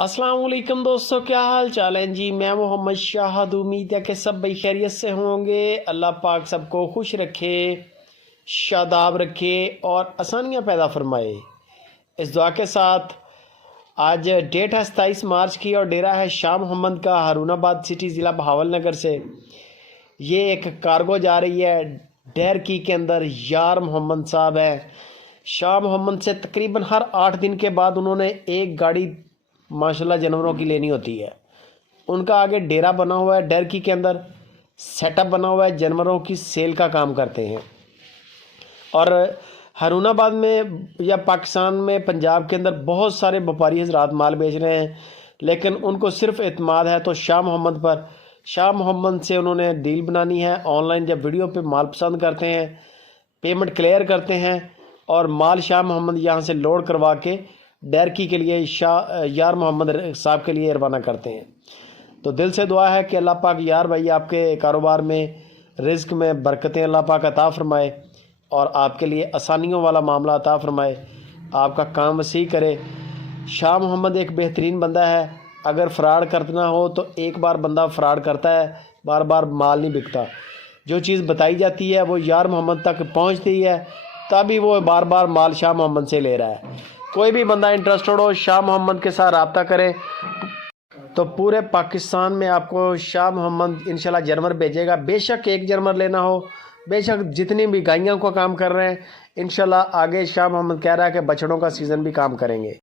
अस्सलाम वालेकुम दोस्तों, क्या हाल चाल है जी। मैं मोहम्मद शाहद, उम्मीद है कि सब भाई खैरियत से होंगे। अल्लाह पाक सबको खुश रखे, शादाब रखे और आसानियाँ पैदा फरमाए। इस दुआ के साथ आज डेट है 27 मार्च की और डेरा है शाह मोहम्मद का हारूनाबाद सिटी ज़िला बहावलनगर से। ये एक कार्गो जा रही है डेरकी के अंदर। यार मोहम्मद साहब है शाह मोहम्मद से तकरीबन हर 8 दिन के बाद उन्होंने एक गाड़ी माशाल्लाह जानवरों की लेनी होती है। उनका आगे डेरा बना हुआ है, डेरकी के अंदर सेटअप बना हुआ है, जानवरों की सेल का काम करते हैं। और हारूनाबाद में या पाकिस्तान में पंजाब के अंदर बहुत सारे व्यापारी हजरात माल बेच रहे हैं, लेकिन उनको सिर्फ एतमाद है तो शाह मोहम्मद पर। शाह मोहम्मद से उन्होंने डील बनानी है। ऑनलाइन जब वीडियो पे माल पसंद करते हैं, पेमेंट क्लियर करते हैं और माल शाह मोहम्मद यहाँ से लोड करवा के डेरकी के लिए यार मोहम्मद साहब के लिए रवाना करते हैं। तो दिल से दुआ है कि अल्लाह पाक यार भाई आपके कारोबार में, रिज़्क में बरकतें अल्लाह पाक अता फ़रमाए और आपके लिए आसानियों वाला मामला अता फ़रमाए, आपका काम वसी करे। शाह मोहम्मद एक बेहतरीन बंदा है। अगर फ़्रॉड करना हो तो एक बार बंदा फ़्रॉड करता है, बार बार माल नहीं बिकता। जो चीज़ बताई जाती है वो यार मोहम्मद तक पहुँचती है, तभी वो बार बार माल शाह मोहम्मद से ले रहा है। कोई भी बंदा इंटरेस्टेड हो शाह मोहम्मद के साथ रब्ता करे तो पूरे पाकिस्तान में आपको शाह मोहम्मद इंशाल्लाह जानवर भेजेगा। बेशक एक जानवर लेना हो, बेशक जितनी भी गायों का काम कर रहे हैं, इंशाल्लाह आगे शाह मोहम्मद कह रहा है कि बछड़ों का सीज़न भी काम करेंगे।